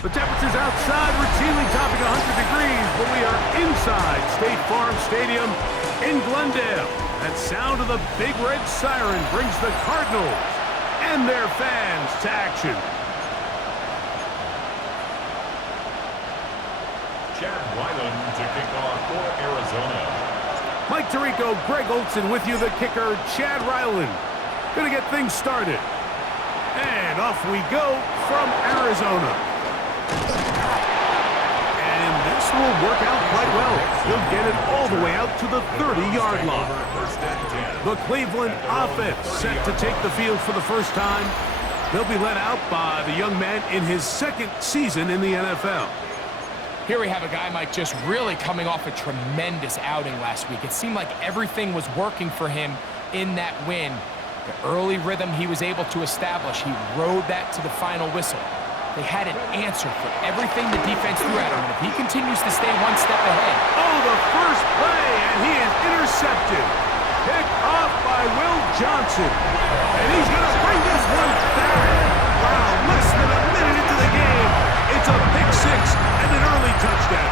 The temperatures outside routinely topping 100 degrees, but we are inside State Farm Stadium in Glendale. That sound of the big red siren brings the Cardinals and their fans to action. Chad Ryland to kick off for Arizona. Mike Tirico, Greg Olson with you, the kicker, Chad Ryland. Gonna get things started. And off we go from Arizona. And this will work out quite well. He'll get it all the way out to the 30-yard line. The Cleveland offense set to take the field for the first time. They'll be led out by the young man in his second season in the NFL. Here we have a guy, Mike, just really coming off a tremendous outing last week. It seemed like everything was working for him in that win. The early rhythm he was able to establish, he rode that to the final whistle. They had an answer for everything the defense threw at him, and if he continues to stay one step ahead. Oh, the first play, and he is intercepted. Picked off by Will Johnson. And he's going to bring this one back. Wow, less than a minute into the game. It's a pick six and an early touchdown.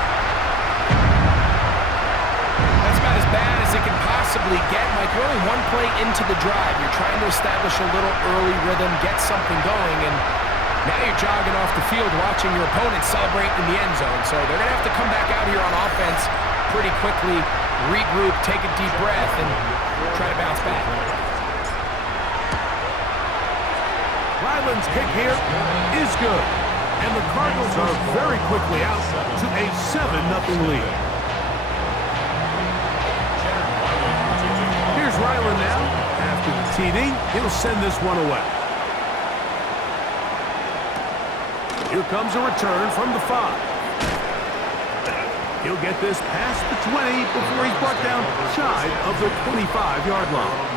That's about as bad as it can possibly get. Mike, you're only one play into the drive. You're trying to establish a little early rhythm, get something going, and now you're jogging off the field watching your opponent celebrate in the end zone. So they're going to have to come back out here on offense pretty quickly, regroup, take a deep breath, and try to bounce back. Ryland's kick here is good. And the Cardinals are very quickly out to a 7-0 lead. Here's Ryland now. After the TD, he'll send this one away. Here comes a return from the 5. He'll get this past the 20 before he's brought down shy of the 25-yard line.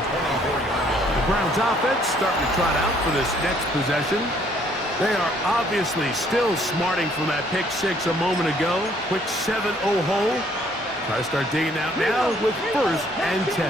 The Browns offense starting to trot out for this next possession. They are obviously still smarting from that pick six a moment ago. Quick 7-0 hole. Try to start digging out now with 1st and 10.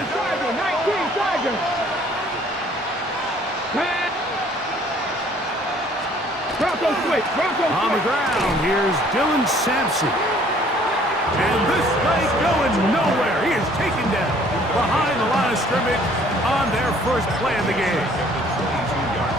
On the ground, here's Dylan Sampson. And this play going nowhere. He is taken down behind the line of scrimmage on their first play of the game.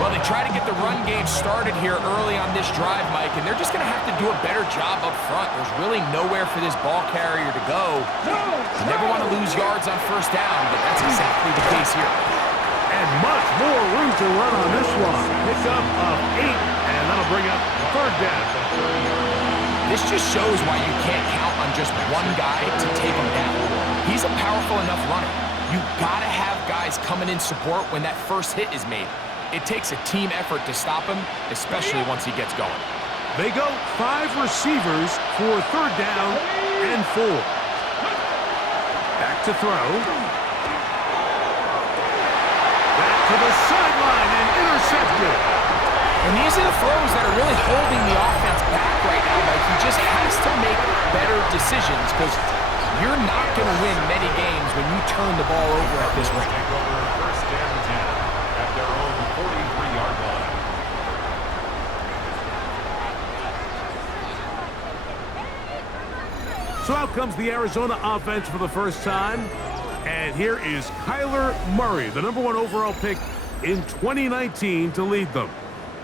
Well, they try to get the run game started here early on this drive, Mike, and they're just going to have to do a better job up front. There's really nowhere for this ball carrier to go. You never want to lose yards on first down, but that's exactly the case here. And much more room to run on this one. Pick up of 8, and that'll bring up 3rd down. This just shows why you can't count on just one guy to take him down. He's a powerful enough runner. You got to have guys coming in support when that first hit is made. It takes a team effort to stop him, especially once he gets going. They go 5 receivers for 3rd down and 4. Back to throw. Back to the sideline and intercepted. And these are the throws that are really holding the offense back right now. Like, he just has to make better decisions because you're not going to win many games when you turn the ball over at this rate. Take over 1st and 10 at their own 43-yard line. So out comes the Arizona offense for the first time. And here is Kyler Murray, the #1 overall pick in 2019 to lead them.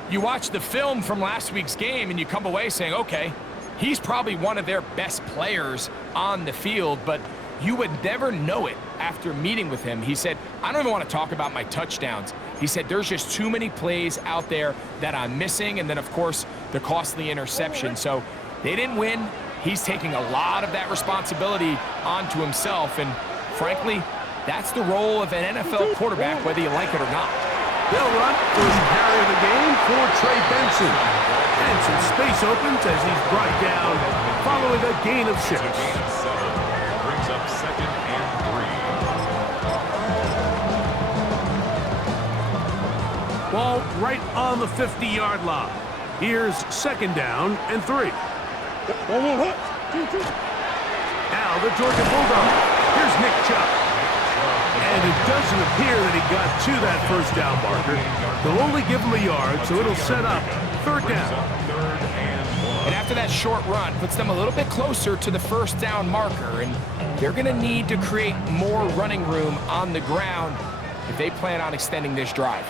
You watch the film from last week's game and you come away saying, okay, he's probably one of their best players on the field, but you would never know it after meeting with him. He said, I don't even want to talk about my touchdowns. He said, there's just too many plays out there that I'm missing, and then, of course, the costly interception. So they didn't win. He's taking a lot of that responsibility onto himself, and frankly, that's the role of an NFL quarterback, whether you like it or not. They'll run first carry of the game for Trey Benson. And some space opens as he's brought down following a gain of 6. Brings up 2nd and 3. Ball right on the 50-yard line. Here's 2nd down and 3. Now the Georgia Bulldog. Here's Nick Chubb. And it doesn't appear that he got to that first down marker. They'll only give him a yard, so it'll set up 3rd down. 3rd and 1. after that short run puts them a little bit closer to the first down marker, and they're going to need to create more running room on the ground if they plan on extending this drive.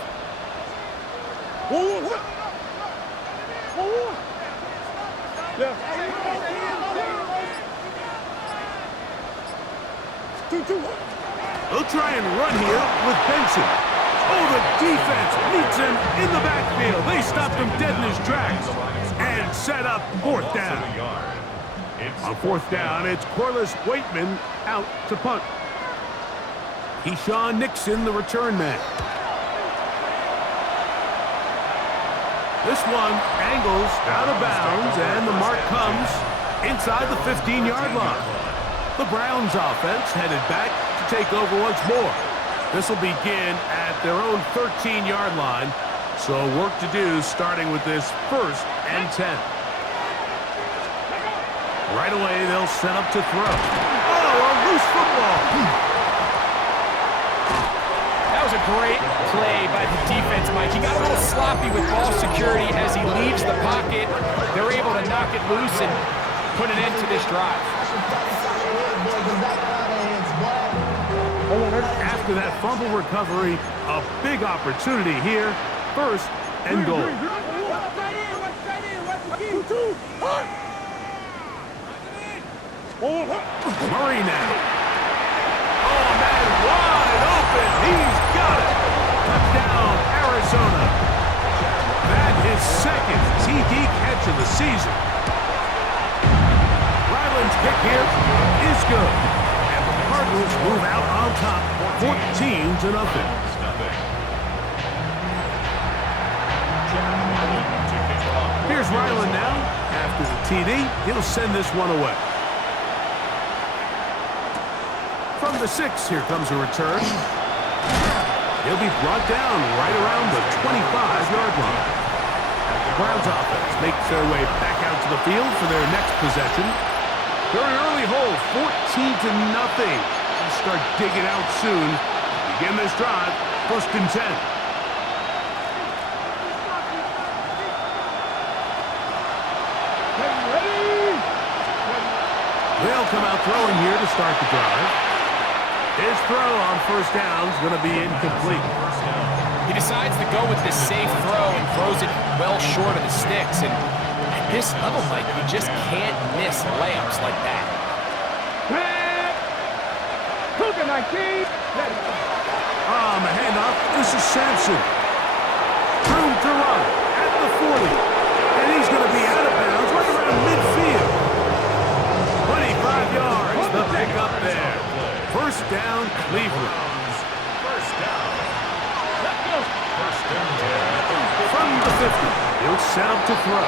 They'll try and run here with Benson. Oh, the defense meets him in the backfield. They stopped him dead in his tracks and set up fourth down. On fourth down, it's Corliss Waitman out to punt. Keyshawn Nixon, the return man. This one angles out of bounds, and the mark comes inside the 15-yard line. The Browns offense headed back to take over once more. This will begin at their own 13-yard line, so work to do starting with this 1st and 10. Right away, they'll set up to throw. Oh, a loose football. That was a great play by the defense, Mike. He got a little sloppy with ball security as he leaves the pocket. They're able to knock it loose and put an end to this drive. After that fumble recovery, a big opportunity here. 1st and goal. Murray now. Oh, man, wide open. He's got it. Touchdown, Arizona. That is 2nd TD catch of the season. Ryland's kick here is good. And the Cardinals move out on top, 14-0. Here's Ryland now. After the TD, he'll send this one away. From the 6, here comes a return. He'll be brought down right around the 25-yard line. The Browns offense makes their way back out to the field for their next possession. Very early hold, 14-0. They'll start digging out soon. Begin this drive, 1st and 10. They'll come out throwing here to start the drive. His throw on 1st down is going to be incomplete. He decides to go with this safe throw and throws it well short of the sticks. And at this level, Mike, you just can't miss layups like that. On the handoff, this is Sampson. Room to run at the 40. And he's going to be out of bounds right around midfield. 25 yards, the pickup there. 1st down, Cleveland. From the 50, he'll set up to throw.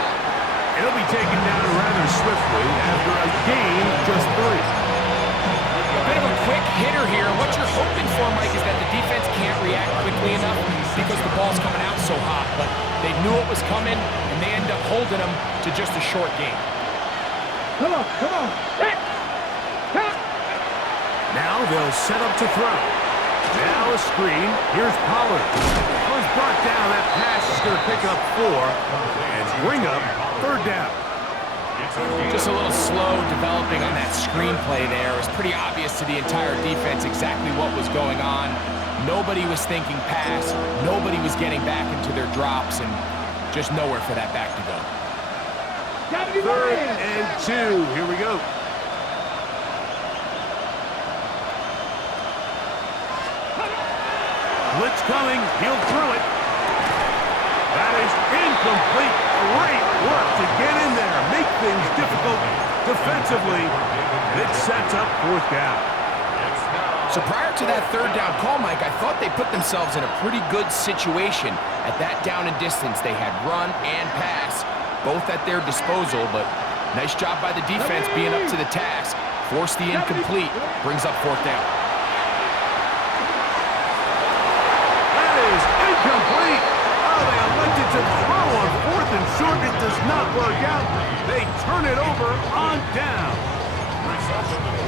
He'll be taken down rather swiftly after a gain of just 3. A bit of a quick hitter here. What you're hoping for, Mike, is that the defense can't react quickly enough because the ball's coming out so hot. But they knew it was coming, and they end up holding them to just a short gain. Come on. Now they'll set up to throw. Now a screen. Here's Pollard. Was brought down. That pass is going to pick up 4 and bring up 3rd down. Just a little slow developing on that screenplay there. It was pretty obvious to the entire defense exactly what was going on. Nobody was thinking pass. Nobody was getting back into their drops, and just nowhere for that back to go. 3rd and 2. Here we go. Blitz coming. He'll throw it. That is incomplete. Great work to get in there. Make things difficult defensively. And it sets up 4th down. So prior to that 3rd down call, Mike, I thought they put themselves in a pretty good situation. At that down and distance, they had run and pass, both at their disposal, but nice job by the defense being up to the task. Forced the incomplete, brings up 4th down. That is incomplete. Oh, they elected to throw on 4th and short. It does not work out. They turn it over on down.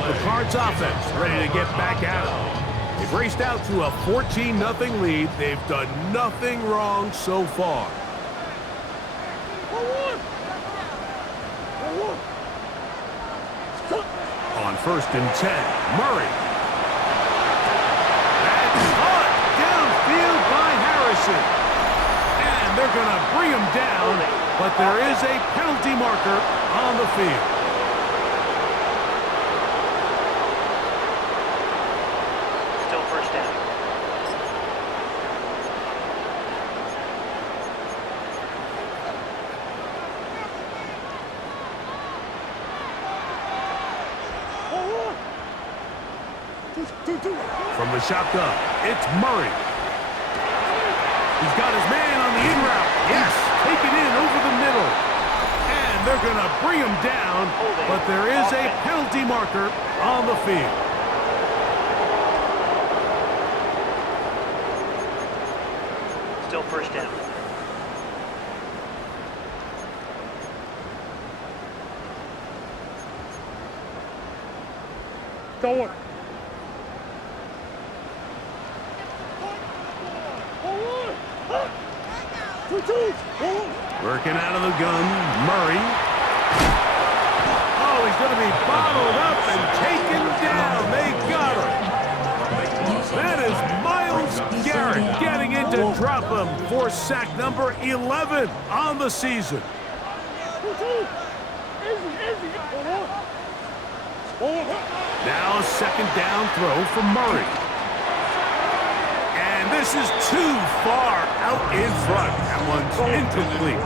The Cards offense ready to get back at it. They've raced out to a 14-0 lead. They've done nothing wrong so far. On 1st and 10, Murray. That's caught downfield by Harrison. And they're going to bring him down, but there is a penalty marker on the field. Still first down. From the shotgun, it's Murray. He's got his man on the in route. Yes, take it in over the middle. And they're going to bring him down, but there is a penalty marker on the field. Still first down. Throw it. Working out of the gun, Murray. Oh, he's going to be bottled up and taken down. They got him. That is Myles Garrett getting in to drop him for sack number 11 on the season. Now a second down throw for Murray. And this is too far out in front. That one's incomplete.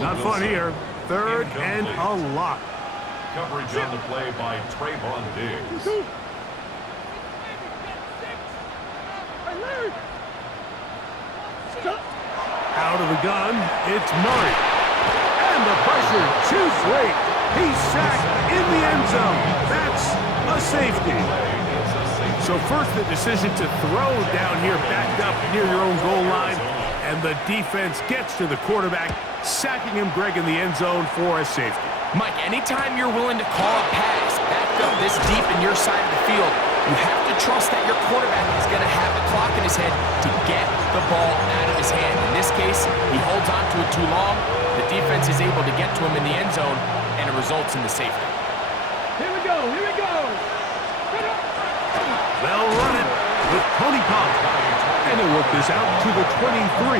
Not fun here. 3rd and a lot. Coverage on the play by Trayvon Diggs. Out of the gun, it's Murray. And the pressure too great. He's sacked in the end zone. That's a safety. So first the decision to throw down here backed up near your own goal line. And the defense gets to the quarterback, sacking him, Greg, in the end zone for a safety. Mike, anytime you're willing to call a pass backed up this deep in your side of the field, you have to trust that your quarterback is going to have the clock in his head to get the ball out of his hand. In this case, he holds on to it too long. The defense is able to get to him in the end zone, and it results in the safety. Here we go. Here we go. They'll run it with Tony Pollard. And he'll work this out to the 23.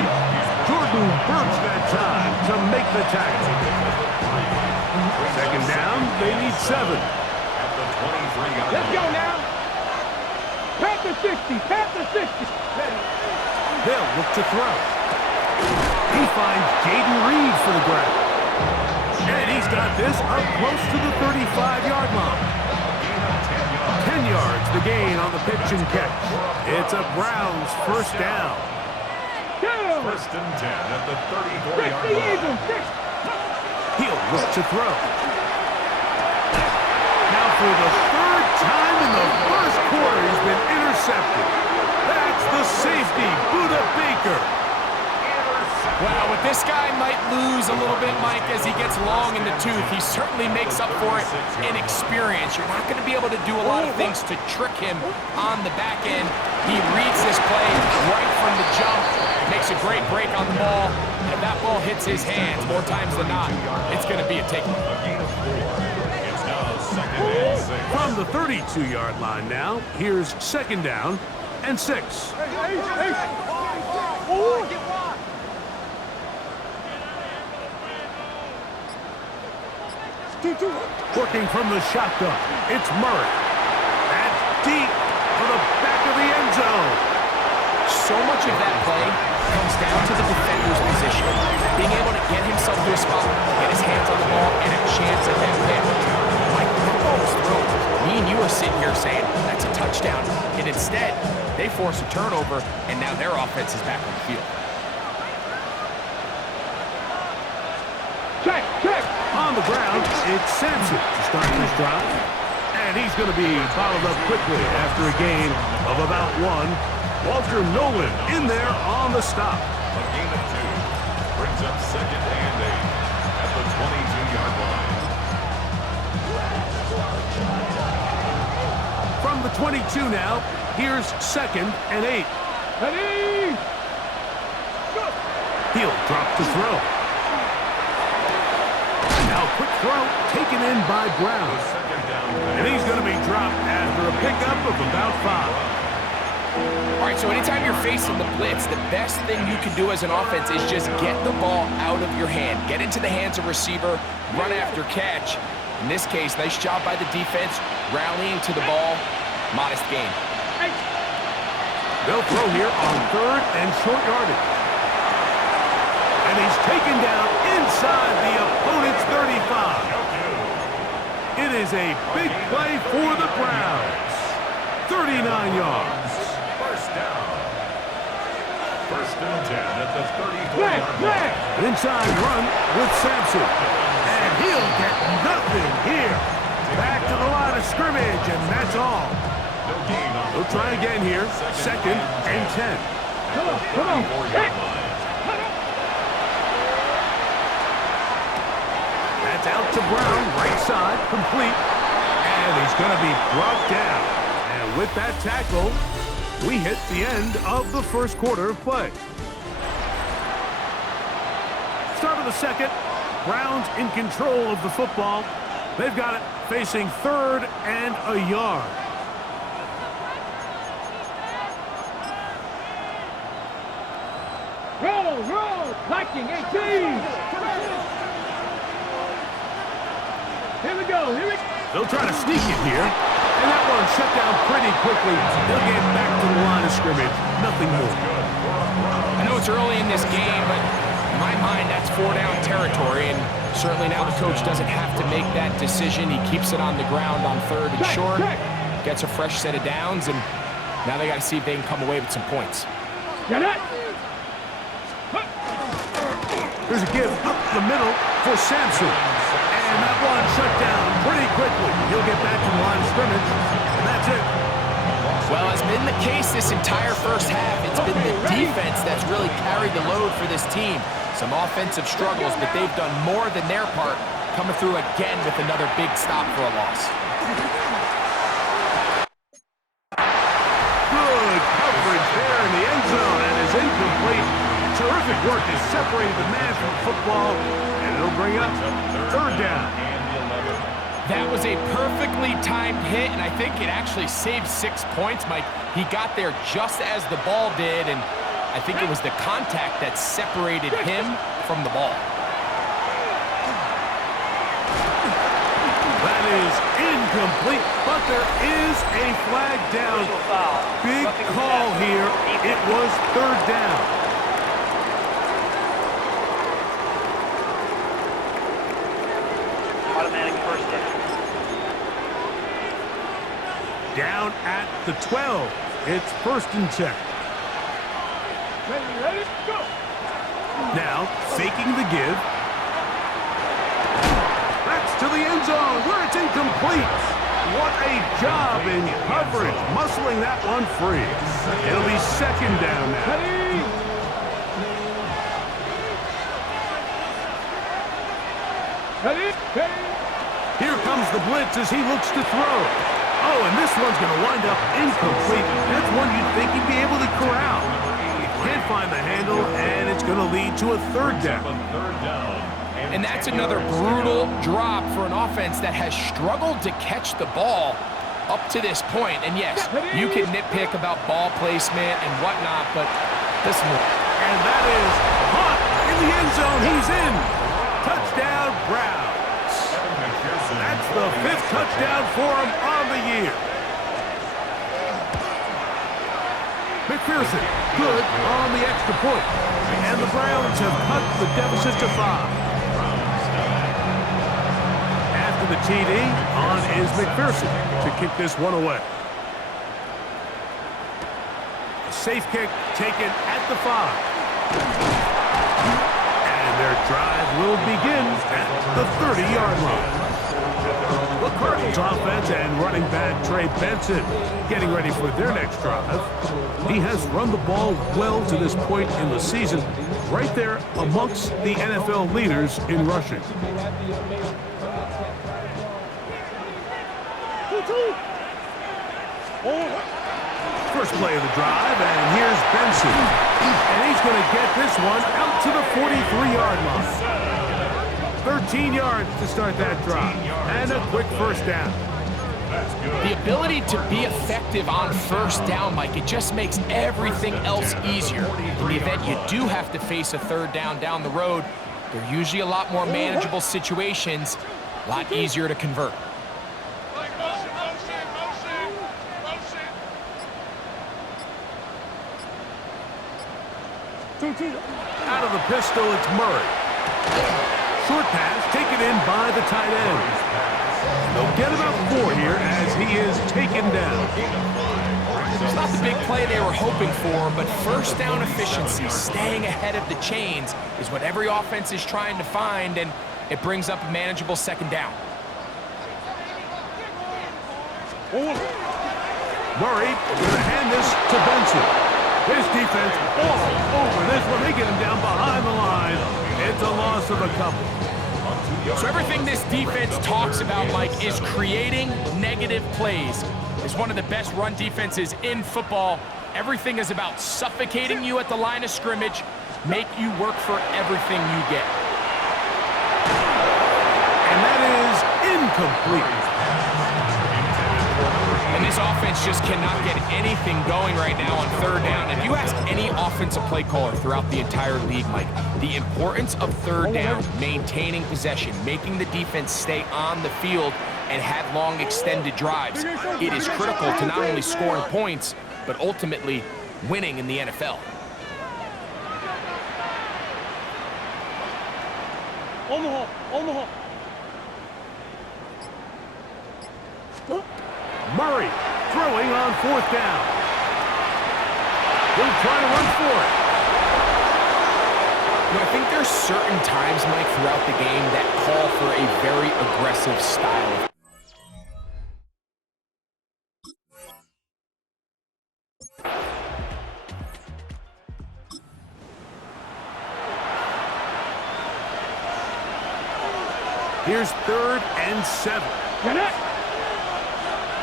Jordan Burks that time to make the tackle. Second down, they need 7. At the 23-yard Let's go now. Pat the 60. Pat the 60. They'll look to throw. He finds Jaden Reed for the grab. And he's got this up close to the 35-yard line. 10 yards, the gain on the pitch and catch. It's a Browns first down. First and 10 at the 34-yard line. He'll look to throw. Now for the 3rd time in the first quarter, he's been intercepted. That's the safety, Buda Baker. Well, with this guy might lose a little bit, Mike, as he gets long in the tooth. He certainly makes up for it in experience. You're not going to be able to do a lot of things to trick him on the back end. He reads this play right from the jump, makes a great break on the ball, and if that ball hits his hands more times than not, it's going to be a takeaway. A gain of 4. It's now 2nd and 6. From the 32-yard line now, here's 2nd down and 6. Working from the shotgun, it's Murray. That's deep for the back of the end zone. So much of that play comes down to the defender's position. Being able to get himself to a spot, get his hands on the ball, and a chance at that pick. Mike, that ball was thrown. Me and you are sitting here saying, that's a touchdown. And instead, they force a turnover, and now their offense is back on the field. Check, check. On the ground, it's Sampson to start this drive. And he's going to be followed up quickly after a gain of about 1. Walter Nolan in there on the stop. A gain of 2 brings up 2nd and 8 at the 22-yard line. From the 22 now, here's 2nd and 8. Ready. Go. He'll drop to throw. Now quick throw taken in by Brown. And he's going to be dropped after a pickup of about 5. All right, so anytime you're facing the blitz, the best thing you can do as an offense is just get the ball out of your hand. Get into the hands of receiver, run after catch. In this case, nice job by the defense, rallying to the ball. Modest gain. They'll throw here on 3rd and short yardage. And he's taken down inside the opponent's 35. It is a big play for the Browns. 39 yards. First down. First and 10 at the 34-yard line. Inside run with Sampson. And he'll get nothing here. Back to the line of scrimmage, and that's all. No gain on the They'll try again here. 2nd and 10. Come on, come on. That's out to Brown, right side, complete. And he's going to be brought down. And with that tackle, we hit the end of the first quarter of play. Start of the second. Browns in control of the football. They've got it facing 3rd and a yard. Roll, Viking 18. Here we go. They'll try to sneak it here. And that one shut down pretty quickly. They'll get back to the line of scrimmage. Nothing more. I know it's early in this game, but in my mind, that's 4-down territory, and certainly now the coach doesn't have to make that decision. He keeps it on the ground on 3rd and short, gets a fresh set of downs, and now they got to see if they can come away with some points. Get it. There's a give up the middle for Sampson. And that one shut down pretty quickly. He'll get back to the line of scrimmage, and that's it. Well, as been the case this entire first half, it's been the defense that's really carried the load for this team. Some offensive struggles, but they've done more than their part, coming through again with another big stop for a loss. Good coverage there in the end zone, and is incomplete. Terrific work to separate the man from football, and it'll bring up 3rd down. That was a perfectly timed hit, and I think it actually saved 6 points, Mike. He got there just as the ball did, and I think it was the contact that separated him from the ball. That is incomplete, but there is a flag down. Big call here. It was 3rd down. Automatic first down. Down at the 12. It's 1st and 10. Ready, go. Now, faking the give. That's to the end zone where it's incomplete. What a job in coverage, muscling that one free. It'll be 2nd down now. Ready. Here comes the blitz as he looks to throw. Oh, and this one's going to wind up incomplete. That's one you'd think he'd be able to corral. He can't find the handle, and it's going to lead to a 3rd down. And that's another brutal drop for an offense that has struggled to catch the ball up to this point. And yes, you can nitpick about ball placement and whatnot, but listen. And that is caught in the end zone. He's in. Touchdown, Browns. That's the 5th touchdown for him on the year. McPherson, good on the extra point. And the Browns have cut the deficit to 5. After the TD, on is McPherson to kick this one away. A safe kick taken at the 5. And their drive will begin at the 30-yard line. The Cardinals offense and running back Trey Benson getting ready for their next drive. He has run the ball well to this point in the season, right there amongst the NFL leaders in rushing. First play of the drive, and here's Benson. And he's going to get this one out to the 43-yard line. 13 yards to start that drive. And a quick first down. That's good. The ability to be effective on first down, Mike, it just makes everything else easier. In the event you do have to face a third down the road, they're usually a lot more manageable situations, a lot easier to convert. Out of the pistol, it's Murray. Short pass taken in by the tight end. They'll get about 4 here as he is taken down. It's not the big play they were hoping for, but first down efficiency, staying ahead of the chains, is what every offense is trying to find, and it brings up a manageable second down. Murray going to hand this to Benson. His defense all over this one. They get him down behind the line. It's a loss of a couple. So everything this defense talks about, Mike, is creating negative plays. It's one of the best run defenses in football. Everything is about suffocating you at the line of scrimmage, make you work for everything you get. And that is incomplete. And this offense just cannot get anything going right now on third down. If you ask any offensive play caller throughout the entire league, Mike, the importance of third down, maintaining possession, making the defense stay on the field and have long extended drives, it is critical to not only scoring points, but ultimately winning in the NFL. Omaha. Murray throwing on 4th down. He'll try to run for it. You know, I think there's certain times, Mike, throughout the game that call for a very aggressive style. Here's 3rd and 7.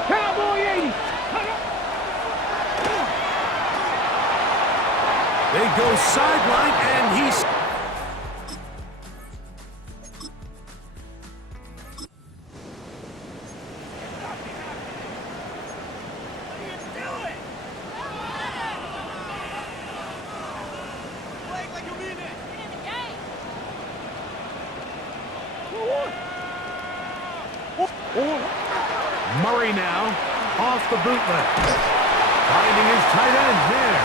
Cowboy 80. They go sideline, and he's... Murray now off the bootleg. Finding his tight end there.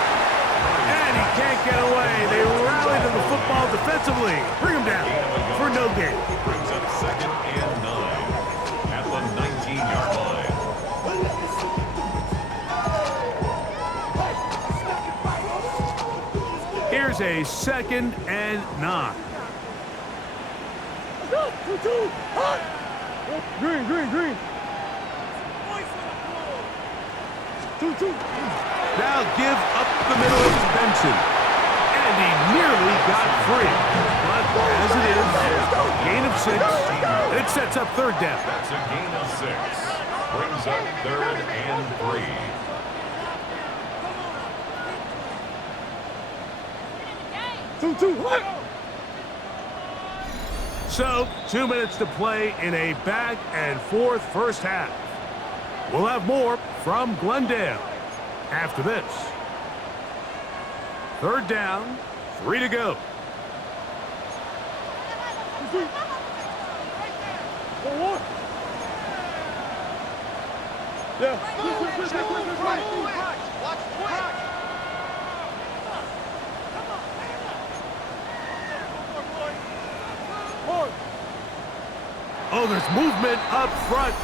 And he can't get away. They rally to the football defensively. Bring him down for no gain. Brings up 2nd and 9 at the 19-yard line. Here's a 2nd and 9. Green. 2-2. Now give up the middle to Benson. And he nearly got free. But as it is, gain of 6. It sets up 3rd down. That's a gain of 6. Brings up 3rd and 3. 2-2. So, 2 minutes to play in a back and forth first half. We'll have more from Glendale after this. 3rd down, 3 to go. Oh, there's movement up front.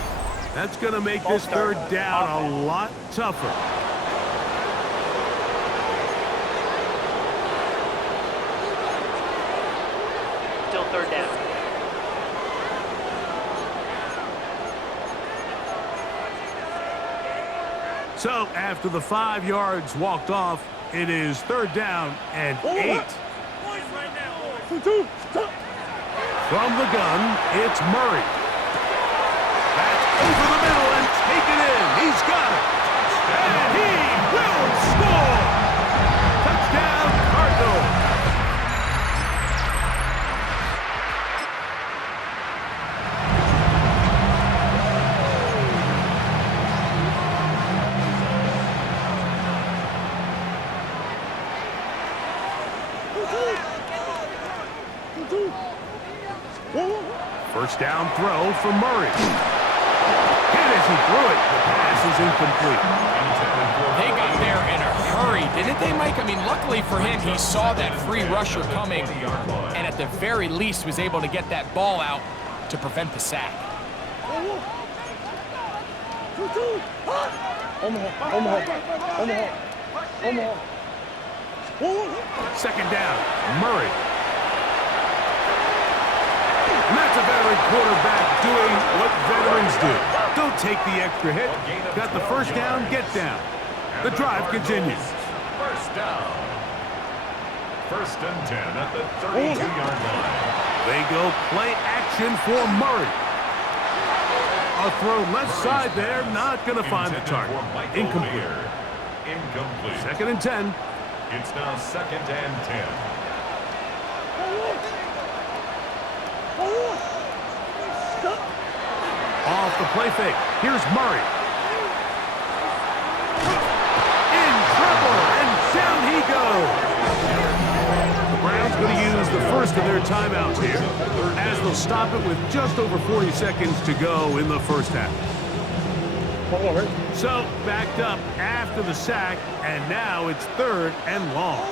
That's going to make this 3rd down a lot tougher. Still 3rd down. So, after the 5 yards walked off, it is 3rd down and 8. From the gun, it's Murray. That's over the middle and taken in. He's got it. And he will score. Touchdown, Cardinals. First down throw for Murray. Hit as he threw it. The pass is incomplete. They got there in a hurry, didn't they, Mike? I mean, luckily for him, he saw that free rusher coming and at the very least was able to get that ball out to prevent the sack. Second down, Murray. And that's a veteran quarterback doing what veterans do. Don't take the extra hit. Got the first down, get down. The drive continues. First down. First and 10 at the 32-yard line. They go play action for Murray. A throw left side there, not going to find the target. Incomplete. Incomplete. Second and 10. It's now second and 10. Off the play fake. Here's Murray. In trouble, and down he goes. The Browns going to use the first of their timeouts here, as they'll stop it with just over 40 seconds to go in the first half. So, backed up after the sack, and now it's third and long.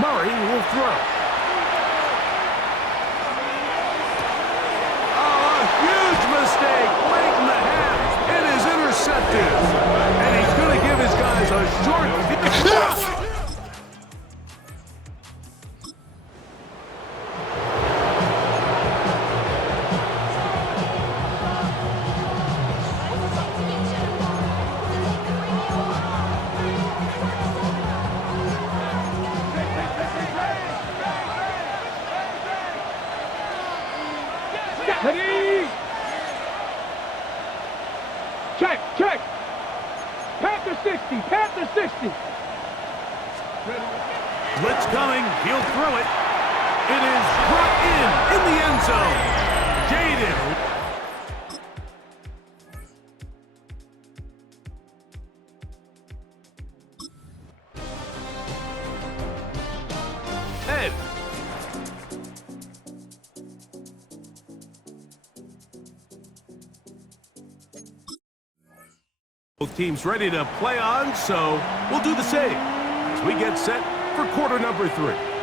Murray will throw. Huge mistake late in the half. It is intercepted. And he's going to give his guys a short field. Check, check. Panther 60, Panther 60. Blitz coming. He'll throw it. It is brought in the end zone. Jaden. Ed. Both teams ready to play on, so we'll do the same as we get set for quarter number 3.